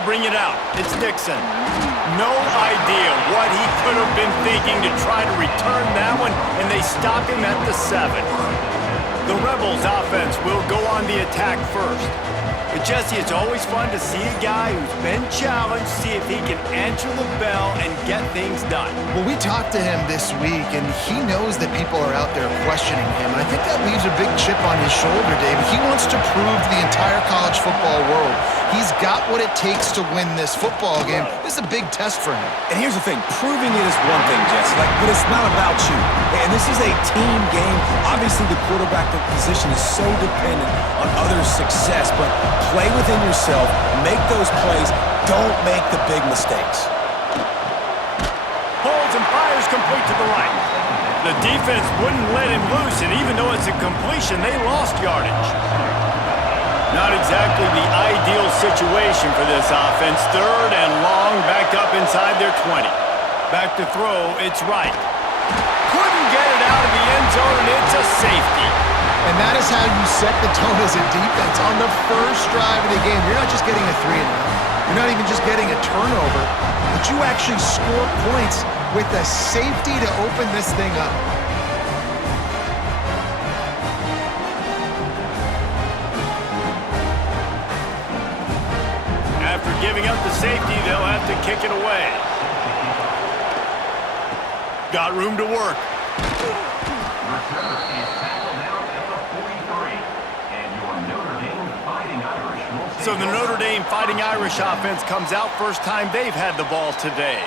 They'll bring it out. It's Dixon. No idea what he could have been thinking to try to return that one, and they stop him at the 7. The Rebels offense will go on the attack first. But Jesse, it's always fun to see a guy who's been challenged, see if he can answer the bell and get things done. Well, we talked to him this week, and he knows that people are out there questioning him. I think that leaves a big chip on his shoulder, David. He wants to prove to the entire college football world he's got what it takes to win this football game. This is a big test for him. And here's the thing, proving it is one thing, Jesse, but it's not about you. And this is a team game. Obviously, the quarterback position is so dependent on others' success, but play within yourself, make those plays, don't make the big mistakes. Holds and fires complete to the right. The defense wouldn't let him loose, and even though it's a completion, they lost yardage. Not exactly the ideal situation for this offense. 3rd and long, backed up inside their 20. Back to throw, it's right. Couldn't get it out of the end zone, and it's a safety. And that is how you set the tone as a defense. On the first drive of the game, you're not just getting a 3-and-out. You're not even just getting a turnover, but you actually score points with a safety to open this thing up. After giving up the safety, they'll have to kick it away. Got room to work. So the Notre Dame Fighting Irish offense comes out first time they've had the ball today.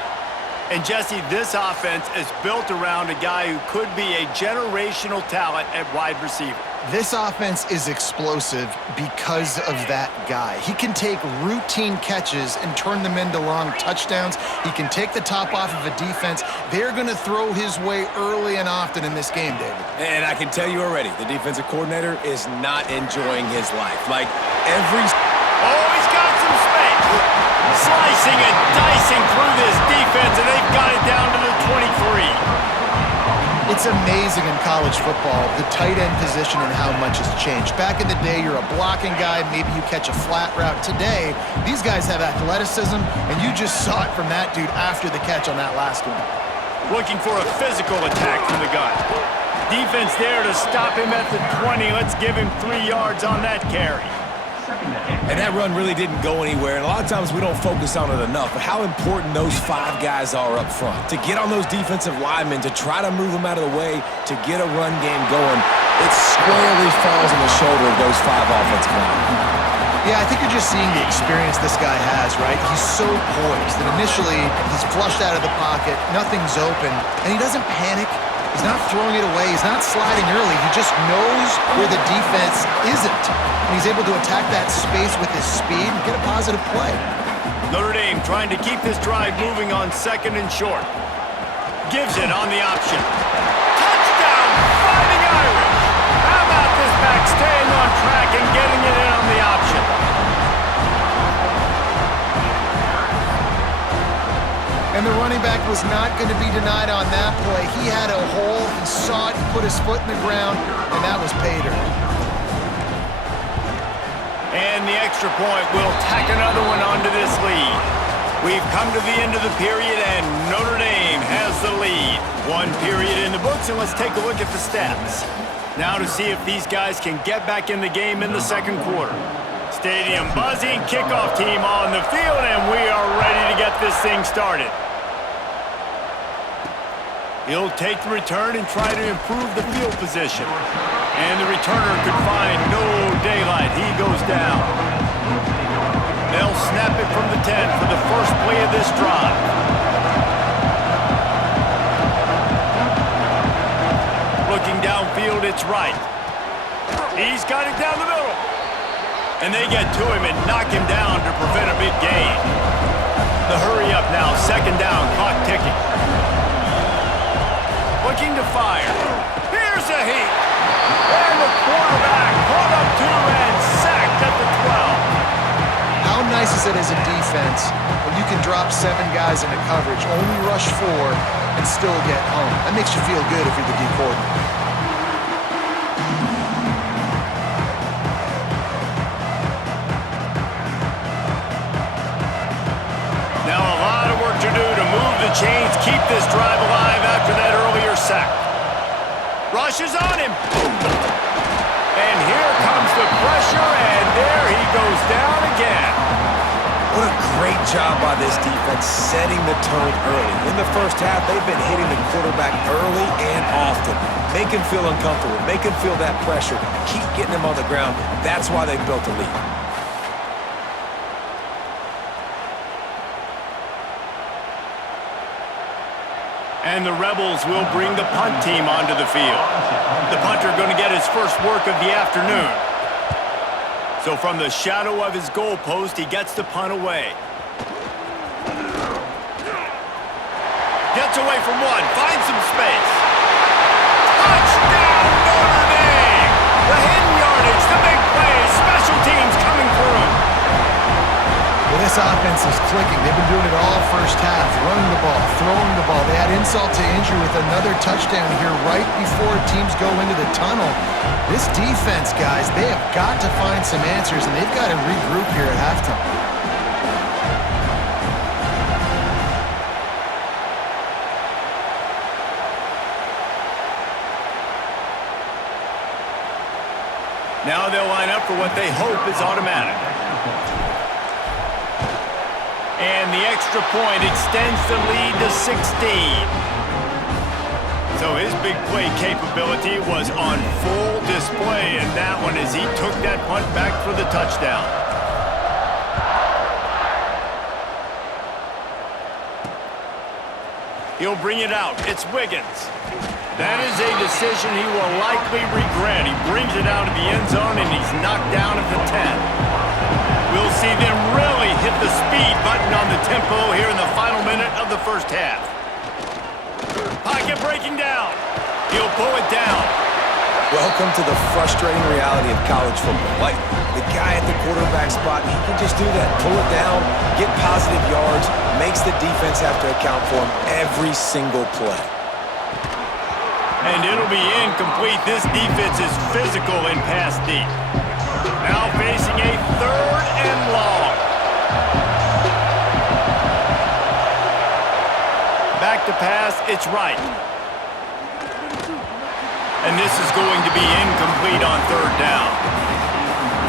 And Jesse, this offense is built around a guy who could be a generational talent at wide receiver. This offense is explosive because of that guy. He can take routine catches and turn them into long touchdowns. He can take the top off of a defense. They're going to throw his way early and often in this game, David. And I can tell you already, the defensive coordinator is not enjoying his life. Like every... Oh, he's got some space. Slicing and dicing through this defense, and they've got it down to the 23. It's amazing in college football, the tight end position and how much has changed. Back in the day, you're a blocking guy, maybe you catch a flat route. Today, these guys have athleticism, and you just saw it from that dude after the catch on that last one. Looking for a physical attack from the gun. Defense there to stop him at the 20. Let's give him 3 yards on that carry. And that run really didn't go anywhere, and a lot of times we don't focus on it enough, but how important those 5 guys are up front. To get on those defensive linemen, to try to move them out of the way, to get a run game going, it squarely falls on the shoulder of those 5 offensive linemen. Yeah, I think you're just seeing the experience this guy has, right? He's so poised that initially he's flushed out of the pocket, nothing's open, and he doesn't panic. He's not throwing it away. He's not sliding early. He just knows where the defense isn't. And he's able to attack that space with his speed and get a positive play. Notre Dame trying to keep this drive moving on 2nd and short. Gives it on the option. Touchdown, Fighting Irish! How about this back staying on track and getting it in on the option? And the running back was not going to be denied on that play. He had a hole, he saw it, he put his foot in the ground, and that was pay dirt. And the extra point will tack another one onto this lead. We've come to the end of the period, and Notre Dame has the lead. 1 period in the books, and let's take a look at the stats. Now to see if these guys can get back in the game in the 2nd quarter. Stadium buzzing, kickoff team on the field, and we are ready to get this thing started. He'll take the return and try to improve the field position. And the returner could find no daylight. He goes down. They'll snap it from the 10 for the first play of this drive. Looking downfield, it's right. He's got it down the middle. And they get to him and knock him down to prevent a big gain. The hurry up now, 2nd down, clock ticking. Looking to fire. Here's a heat. And the quarterback pulled up 2 and sacked at the 12. How nice is it as a defense when you can drop 7 guys into coverage, only rush 4, and still get home? That makes you feel good if you're the D coordinator. rushes on him. And here comes the pressure, and there he goes down again. What a great job by this defense setting the tone early. In the first half, they've been hitting the quarterback early and often. Make him feel uncomfortable. Make him feel that pressure. Keep getting him on the ground. That's why they've built a lead. And the Rebels will bring the punt team onto the field. The punter going to get his first work of the afternoon. So from the shadow of his goalpost, he gets the punt away. Gets away from one, finds some space. Touchdown, Notre Dame! The hidden yardage, the big play, special teams coming through. Well, this offense is clicking. They've been doing it all first half, running the ball, throwing the ball. They had insult to injury with another touchdown here right before teams go into the tunnel. This defense, guys, they have got to find some answers, and they've got to regroup here at halftime. Now they'll line up for what they hope is automatic. And the extra point extends the lead to 16. So his big play capability was on full display in that one as he took that punt back for the touchdown. He'll bring it out. It's Wiggins. That is a decision he will likely regret. He brings it out of the end zone and he's knocked down at the 10. We'll see them really hit the speed button on the tempo here in the final minute of the first half. Pocket breaking down. He'll pull it down. Welcome to the frustrating reality of college football. Like, the guy at the quarterback spot, he can just do that. Pull it down, get positive yards, makes the defense have to account for him every single play. And it'll be incomplete. This defense is physical and pass deep. Now facing a 3rd and long. Back to pass, it's right. And this is going to be incomplete on 3rd down.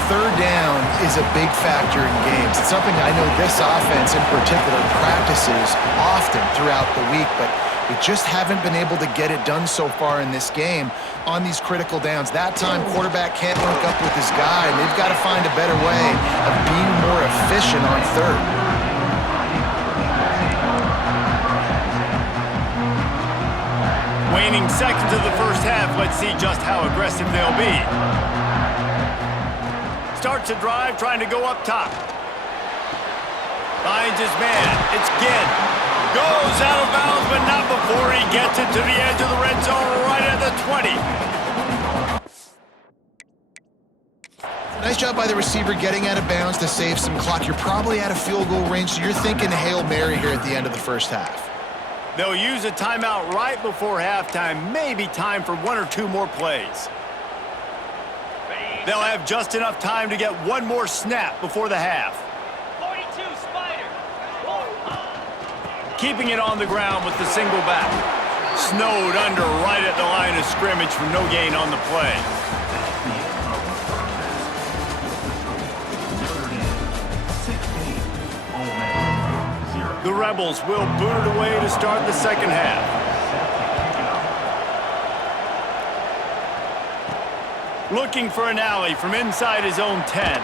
3rd down is a big factor in games. It's something I know this offense in particular practices often throughout the week, but they just haven't been able to get it done so far in this game on these critical downs. That time, quarterback can't link up with his guy, and they've got to find a better way of being more efficient on 3rd. Waning seconds of the first half. Let's see just how aggressive they'll be. Starts a drive, trying to go up top. Finds his man. It's Ginn. Goes out of bounds, but not before he gets it to the edge of the red zone right at the 20. Nice job by the receiver getting out of bounds to save some clock. You're probably out of field goal range, so you're thinking Hail Mary here at the end of the first half. They'll use a timeout right before halftime. Maybe time for 1 or 2 more plays. They'll have just enough time to get 1 more snap before the half. 42, Spider. Keeping it on the ground with the single back. Snowed under right at the line of scrimmage for no gain on the play. The Rebels will boot it away to start the second half. Looking for an alley from inside his own 10.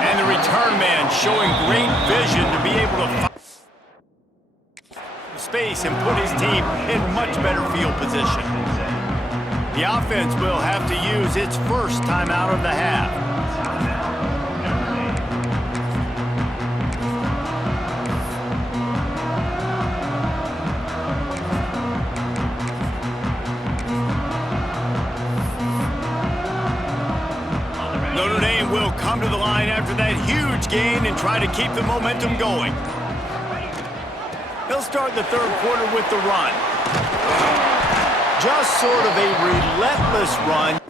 And the return man showing great vision to be able to find space and put his team in much better field position. The offense will have to use its first timeout of the half. Notre Dame will come to the line after that huge gain and try to keep the momentum going. They'll start the 3rd quarter with the run. Just sort of a relentless run.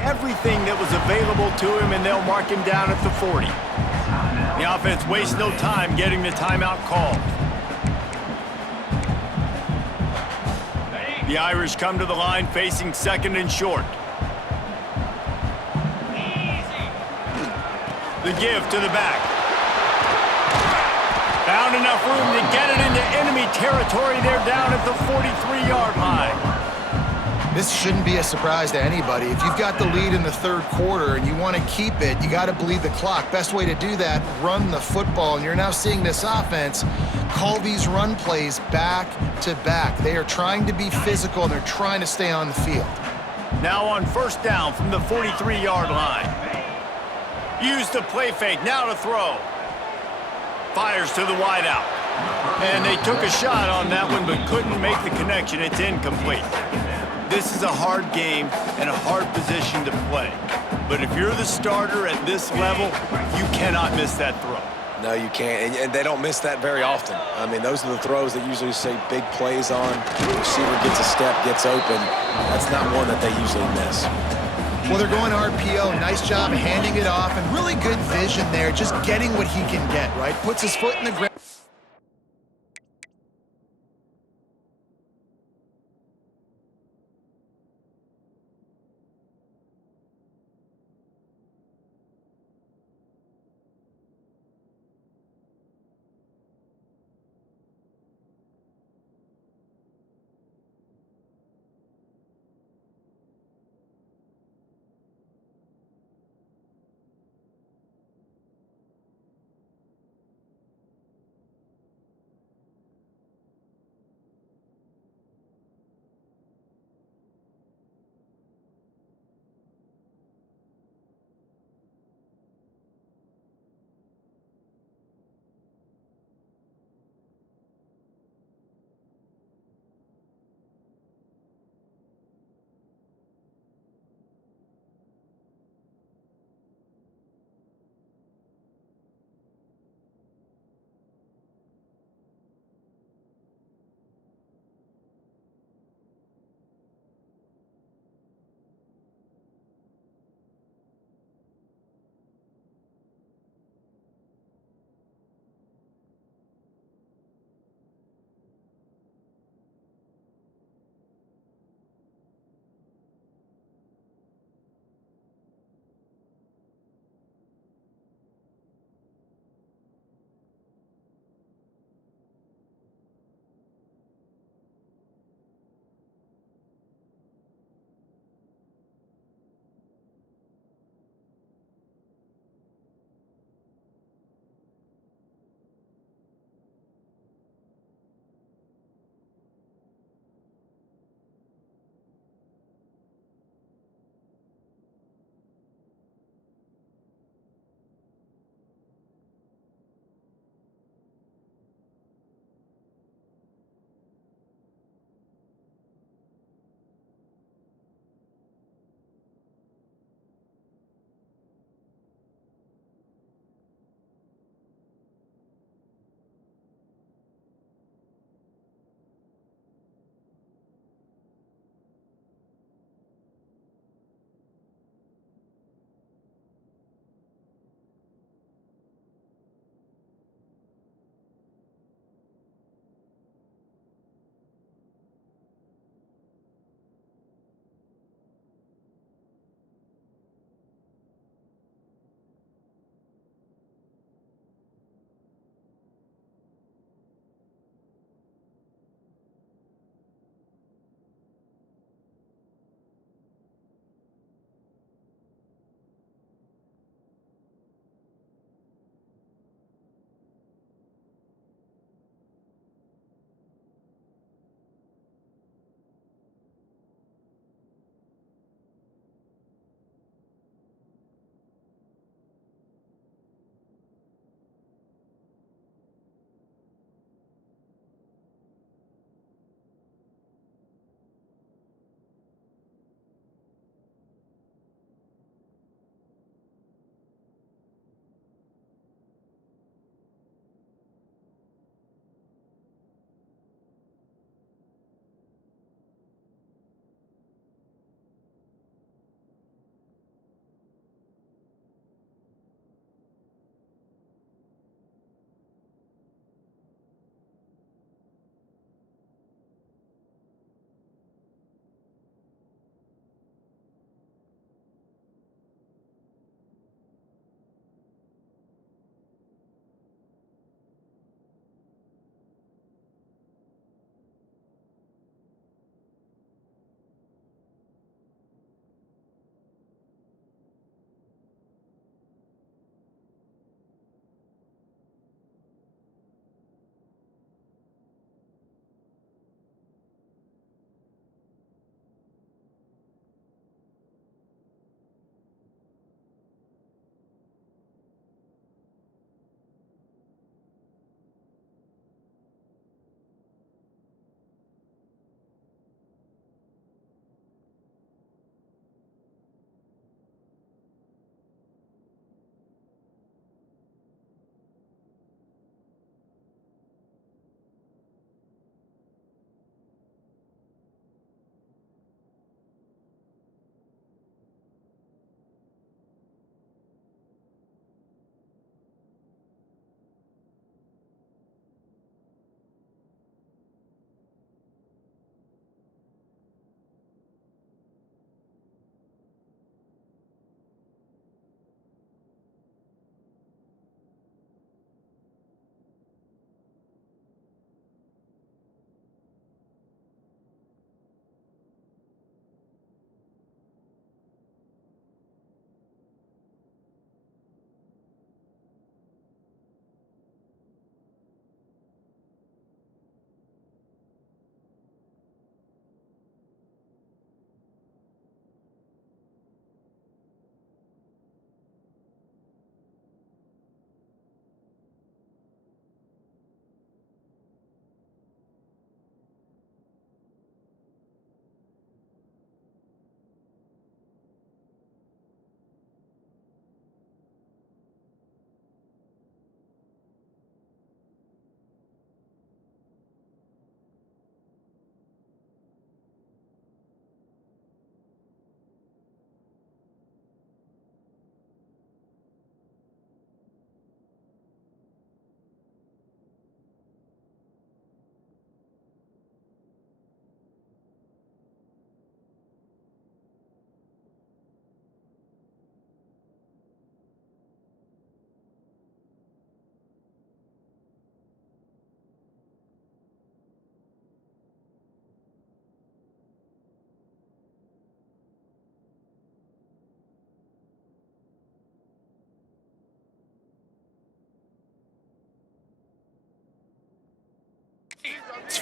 Everything that was available to him, and they'll mark him down at the 40. The offense wastes no time getting the timeout called. The Irish come to the line facing second and short. The give to the back. Found enough room to get it into enemy territory. They're down at the 43-yard line. This shouldn't be a surprise to anybody. If you've got the lead in the third quarter and you want to keep it, you got to bleed the clock. Best way to do that, run the football. And you're now seeing this offense call these run plays back to back. They are trying to be physical, and they're trying to stay on the field. Now on first down from the 43-yard line. Use the play fake, now to throw. Fires to the wideout. And they took a shot on that one, but couldn't make the connection. It's incomplete. This is a hard game and a hard position to play. But if you're the starter at this level, you cannot miss that throw. No, you can't, and they don't miss that very often. I mean, those are the throws that usually say big plays on. The receiver gets a step, gets open. That's not one that they usually miss. Well, they're going RPO. Nice job handing it off, and really good vision there, just getting what he can get, right? Puts his foot in the ground.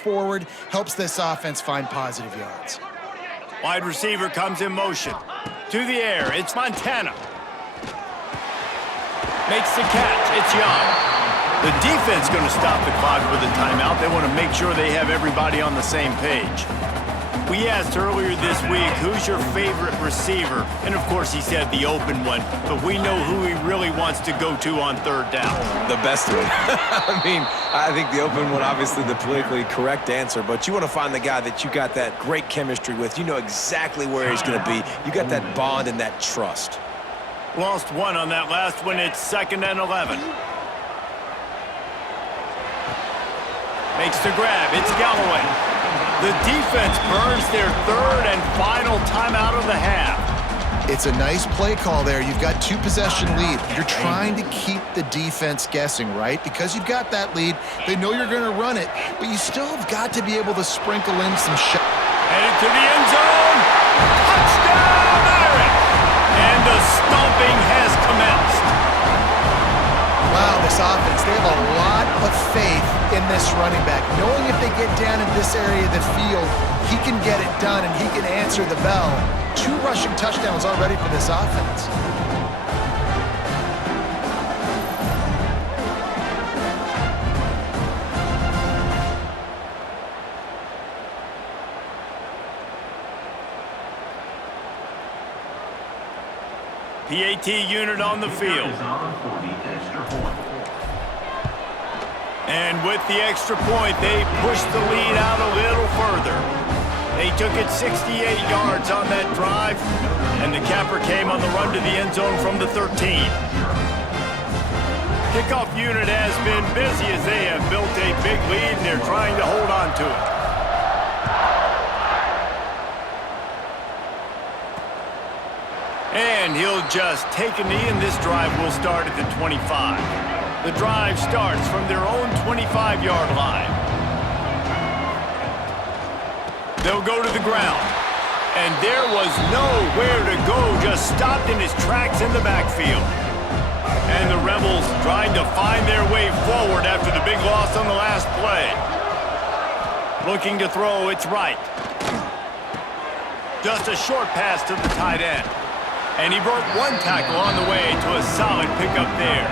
forward, helps this offense find positive yards. Wide receiver comes in motion. To the air, it's Montana. Makes the catch, it's Young. The defense going to stop the clock with a timeout. They want to make sure they have everybody on the same page. We asked earlier this week, who's your favorite receiver? And of course he said the open one, but we know who he really wants to go to on third down. The best one. I mean, I think the open one, obviously the politically correct answer, but you want to find the guy that you got that great chemistry with. You know exactly where he's going to be. You got that bond and that trust. Lost one on that last one. It's 2nd and 11. Makes the grab. It's Galloway. The defense burns their 3rd and final timeout of the half. It's a nice play call there. You've got 2-possession lead. You're trying to keep the defense guessing, right? Because you've got that lead. They know you're going to run it, but you still have got to be able to sprinkle in some shots. Headed to the end zone. Touchdown, Irish! And the stomping has commenced. Wow, this offense, they have a lot of faith in this running back. Knowing if they get down in this area of the field, he can get it done and he can answer the bell. 2 rushing touchdowns already for this offense. PAT unit on the field. And with the extra point, they pushed the lead out a little further. They took it 68 yards on that drive, and the capper came on the run to the end zone from the 13. Kickoff unit has been busy as they have built a big lead, and they're trying to hold on to it. And he'll just take a knee, and this drive will start at the 25. The drive starts from their own 25-yard line. They'll go to the ground. And there was nowhere to go, just stopped in his tracks in the backfield. And the Rebels trying to find their way forward after the big loss on the last play. Looking to throw, it's right. Just a short pass to the tight end. And he broke 1 tackle on the way to a solid pickup there.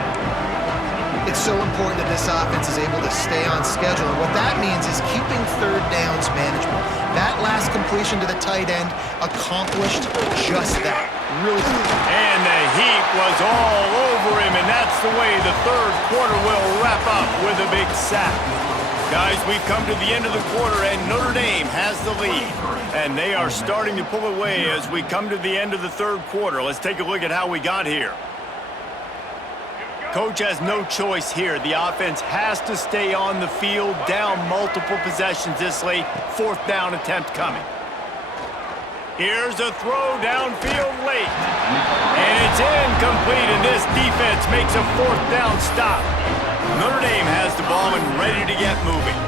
It's so important that this offense is able to stay on schedule. And what that means is keeping third downs manageable. That last completion to the tight end accomplished just that. Really. And the heat was all over him, and that's the way the 3rd quarter will wrap up with a big sack. Guys, we've come to the end of the quarter, and Notre Dame has the lead. And they are starting to pull away as we come to the end of the 3rd quarter. Let's take a look at how we got here. Coach has no choice here. The offense has to stay on the field, down multiple possessions this late. 4th down attempt coming. Here's a throw downfield late. And it's incomplete, and this defense makes a 4th down stop. Notre Dame has the ball and ready to get moving.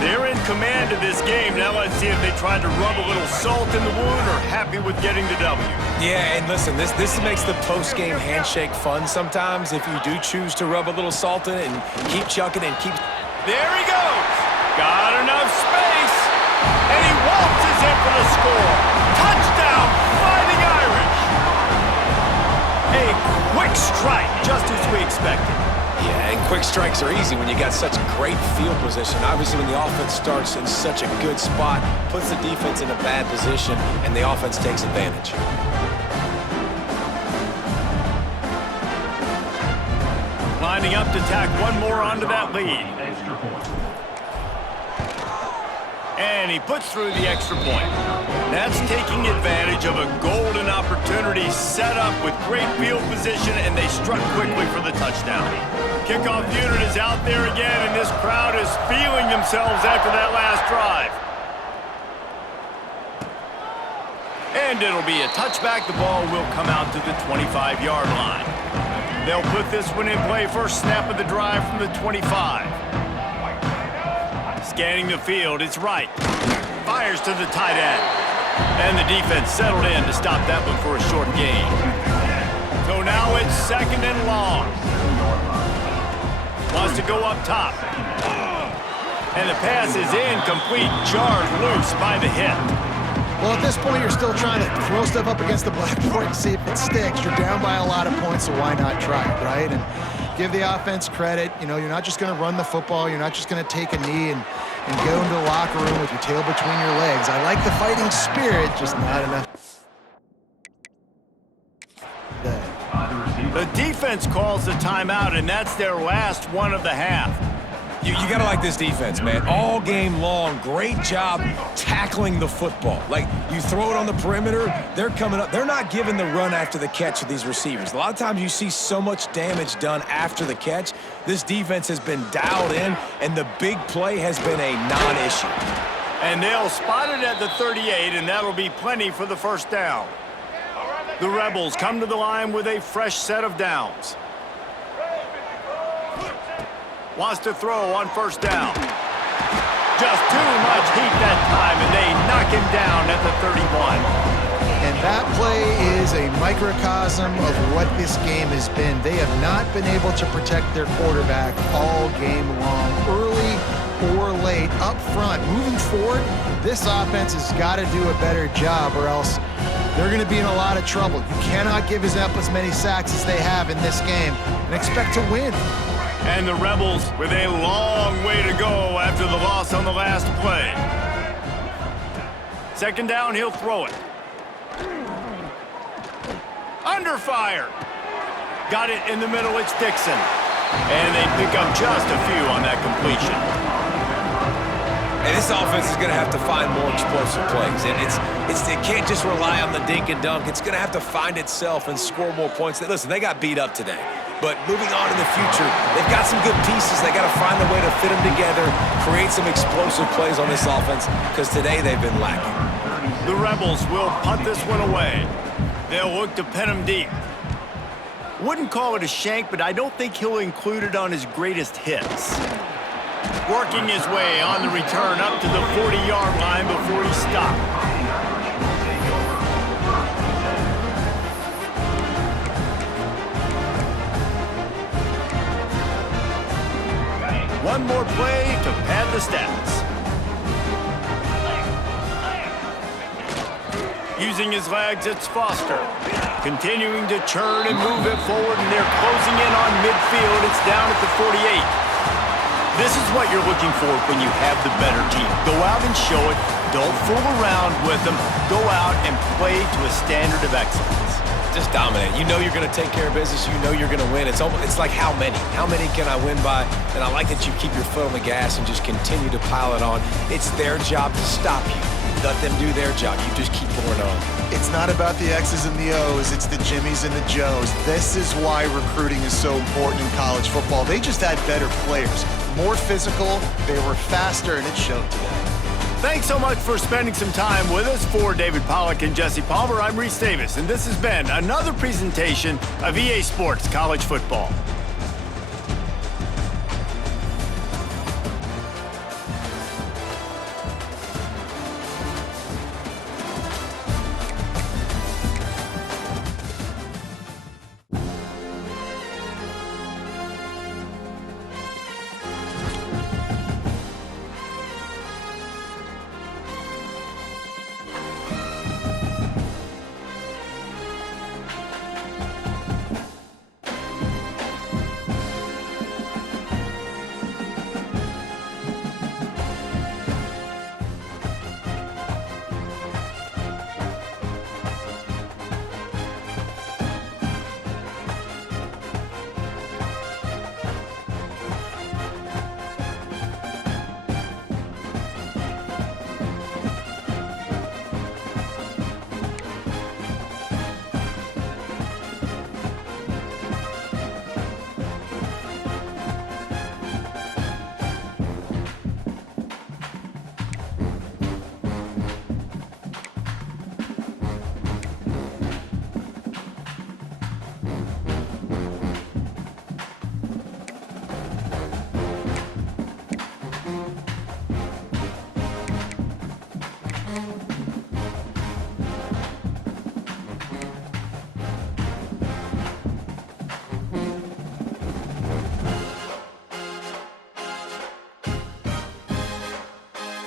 They're in command of this game. Now let's see if they try to rub a little salt in the wound or happy with getting the W. Yeah, and listen, this makes the post-game handshake fun sometimes if you do choose to rub a little salt in it and keep chucking and keep... There he goes. Got enough space. And he waltzes in for the score. Touchdown, Fighting Irish. A quick strike, just as we expected. Yeah, and quick strikes are easy when you got such great field position. Obviously, when the offense starts in such a good spot, puts the defense in a bad position, and the offense takes advantage. Lining up to tack one more onto that lead. And he puts through the extra point. That's taking advantage of a golden opportunity set up with great field position, and they struck quickly for the touchdown. Kickoff unit is out there again, and this crowd is feeling themselves after that last drive. And it'll be a touchback. The ball will come out to the 25-yard line. They'll put this one in play. First snap of the drive from the 25. Scanning the field, it's right. Fires to the tight end. And the defense settled in to stop that one for a short gain. So now it's 2nd and long. Wants to go up top. And the pass is incomplete, jarred loose by the hip. Well, at this point, you're still trying to throw stuff up against the blackboard and see if it sticks. You're down by a lot of points, so why not try it, right? And give the offense credit. You know, you're not just going to run the football. You're not just going to take a knee and go into the locker room with your tail between your legs. I like the fighting spirit, just not enough. The defense calls the timeout, and that's their last one of the half. You got to like this defense, man. All game long, great job tackling the football. Like, you throw it on the perimeter, they're coming up. They're not giving the run after the catch with these receivers. A lot of times you see so much damage done after the catch. This defense has been dialed in, and the big play has been a non-issue. And they'll spot it at the 38, and that'll be plenty for the first down. The Rebels come to the line with a fresh set of downs. Wants to throw on first down. Just too much heat that time, and they knock him down at the 31. And that play is a microcosm of what this game has been. They have not been able to protect their quarterback all game long, early or late, up front. Moving forward, this offense has got to do a better job, or else they're going to be in a lot of trouble. You cannot give up as many sacks as they have in this game and expect to win. And the Rebels with a long way to go after the loss on the last play. Second down, he'll throw it. Under fire. Got it in the middle, it's Dixon. And they pick up just a few on that completion. And this offense is going to have to find more explosive plays. And it can't just rely on the dink and dunk. It's going to have to find itself and score more points. Listen, they got beat up today. But moving on in the future, they've got some good pieces. They got to find a way to fit them together, create some explosive plays on this offense, because today they've been lacking. The Rebels will punt this one away. They'll look to pin him deep. Wouldn't call it a shank, but I don't think he'll include it on his greatest hits. Working his way on the return up to the 40-yard line before he stopped. One more play to pad the stats. Using his legs, it's Foster. Continuing to churn and move it forward, and they're closing in on midfield. It's down at the 48. This is what you're looking for when you have the better team. Go out and show it. Don't fool around with them. Go out and play to a standard of excellence. Just dominate. You know you're going to take care of business. You know you're going to win. It's like how many? How many can I win by? And I like that you keep your foot on the gas and just continue to pile it on. It's their job to stop you. Let them do their job. You just keep going on. It's not about the X's and the O's. It's the Jimmies and the Joes. This is why recruiting is so important in college football. They just had better players, more physical, they were faster, and it showed today. Thanks so much for spending some time with us. For David Pollack and Jesse Palmer, I'm Reese Davis, and this has been another presentation of EA Sports College Football.